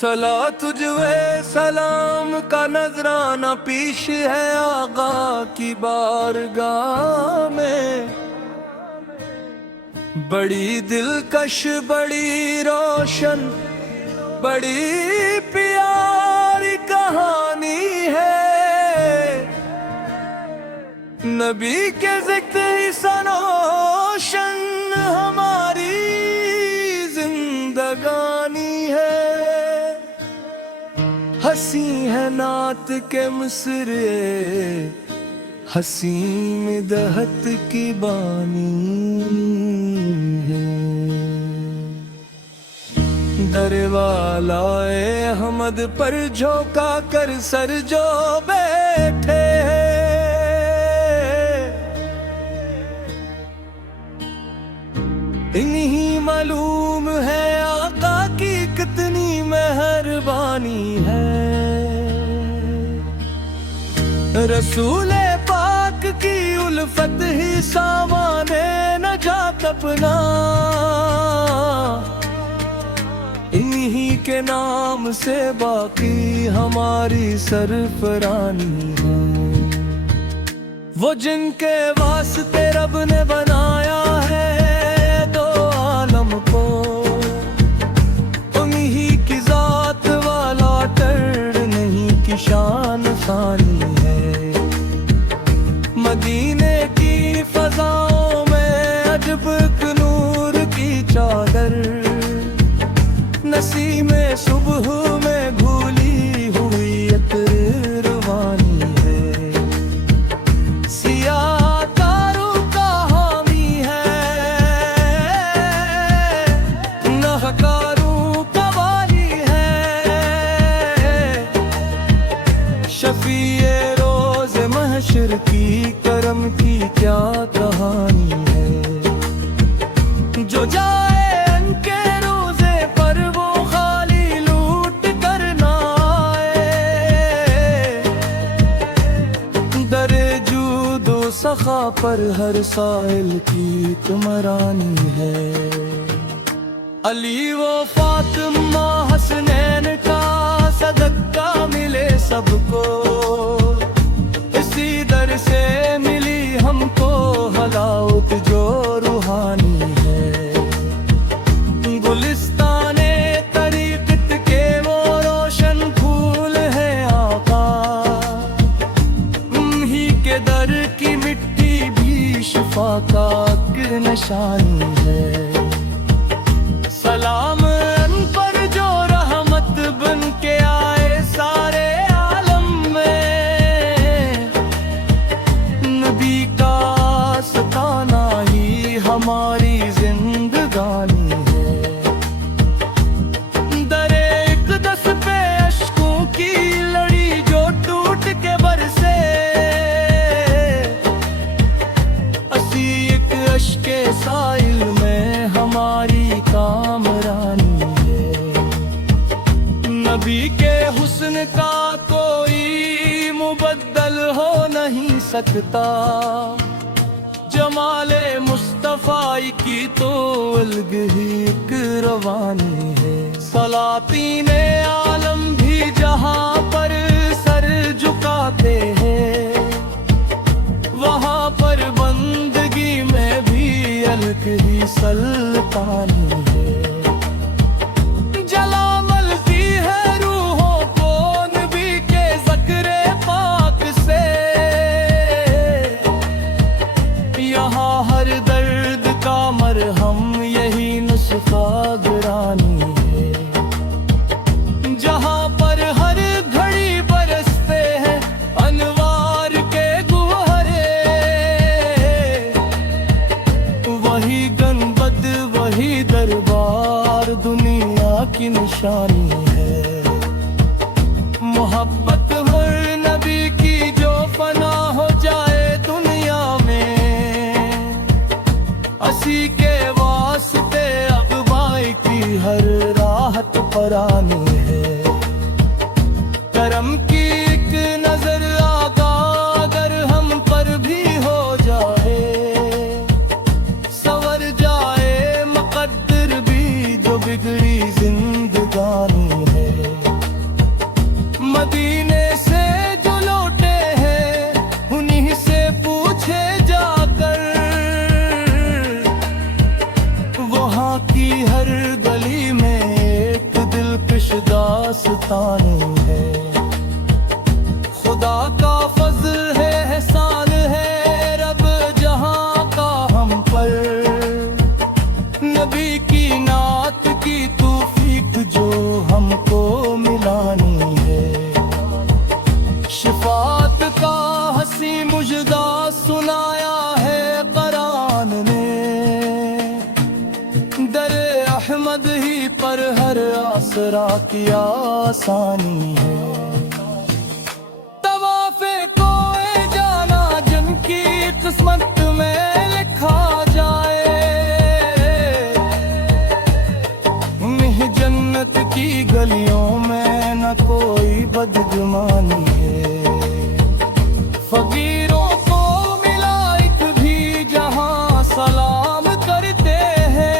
सला तुझे सलाम का नजराना पेश है आगा की बारगाह में। बड़ी दिलकश, बड़ी रोशन, बड़ी प्यारी कहानी है। नबी के ज़िक्र ही सनोशन हमारी जिंदगानी है। हसी है नात के मिसरे, हसी में दहत की बानी है। दरवालाए अहमद पर झोंका कर सर जो बैठे हैं, इन्हीं मालूम है आका की कितनी मेहरबानी है। रसूले पाक की उल्फत ही सामाने नजात अपना, इन्हीं के नाम से बाकी हमारी सरफरानी है। वो जिनके वास्ते रब ने बनाया है दो आलम को, उन्हीं की जात वाला टर नहीं की शान फानी है। मदीने की फजाओं में अजब नूर की चादर, नसीमे सुबह में भूली हुई अतरवानी है। सियाह तारों का हामी है, नहकारों का वाली है। शफीए रोज महशर की करम की क्या कहानी है। जो जाए उनके रोजे पर वो खाली लूट कर ना आए। दरे जूदो सखा पर हर साहिल की तुमरानी है। अली वो फातिमा हसनैन का सदका मिले सबको, इसी दर से मिली हमको हलावत जो रूहानी है। गुलिस्ताने तरीक़त के वो रोशन फूल है आका, उन्हीं के दर की मिट्टी भी शिफा का निशानी है। सलाम अन पर जो रहमत बन के आए सारे आलम में, नबी का सताना ही हमारी जिंदगानी है। दरे इक़दस पे अश्कों की लड़ी जो टूट के बरसे, असी एक अश्के साइल में हमारी कामरानी है। नबी के हुस्न का कोई मुबद्दल हो नहीं सकता, जमाले मुस्तफ़ा की तो अलग ही एक रवानी है। सलातीने आलम भी जहाँ पर सर झुकाते हैं, वहाँ पर बंदगी में भी अलग ही सल्तानी है। जला मलती है रूहों को नबी के ज़िक्र पाक से, यहाँ हर दर्द का मरहम यही नुस्खा गिरानी है। जहाँ पर हर घड़ी बरसते हैं अनवार के गुहरे, वही गनबद वही दरबार दुनिया की निशानी है। मोहब्बत हर नबी की जो फना हो जाए दुनिया में, असी के वास्ते अक़बाई की हर राहत परानी है। करम की एक नजर आगा अगर हम पर भी हो जाए, सवर जाए मुक़द्दर भी जो बिगड़ी जिंदगानी है। मदही पर हर आसरा की आसानी है। तवाफे कोए जाना जिनकी किस्मत में लिखा जाए, उन्हें जन्नत की गलियों में न कोई बदगुमानी है। फकीरों को मिला एक भी जहां सलाम करते हैं,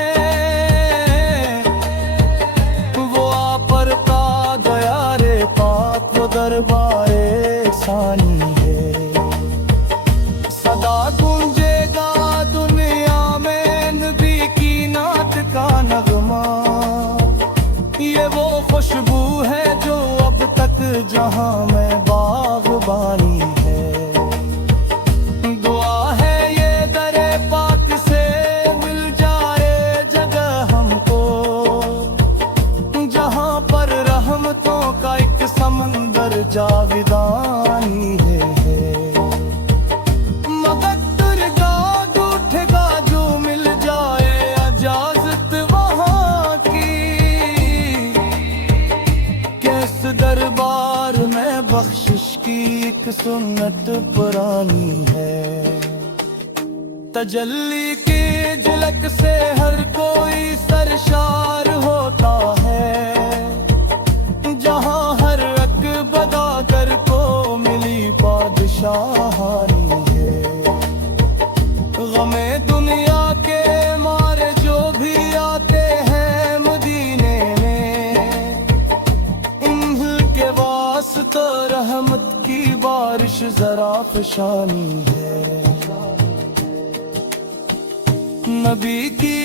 वो आपर का गया रे पाक वो दरबारे सानी है। सदा गूंजेगा दुनिया में नबी की नात का नगमा, ये वो खुशबू है जो अब तक जहां में बागबानी है। दुआ है ये दरे पाक से मिल जाए जगह हमको, जहां पर रहमतों का एक समंदर जाविदानी है। मगर गाद उठेगा जो मिल जाए इजाजत वहां की, किस दरबार में बख्शिश की एक सुन्नत पुरानी है। तजल्ली की झलक से हर कोई सरशार होता है, जहां हर अकबदागर को मिली बादशाहानी है। गमे दुनिया के मारे जो भी आते हैं मदीने में, इनके वास्ते रहमत की बारिश जरा फशानी है। नबी की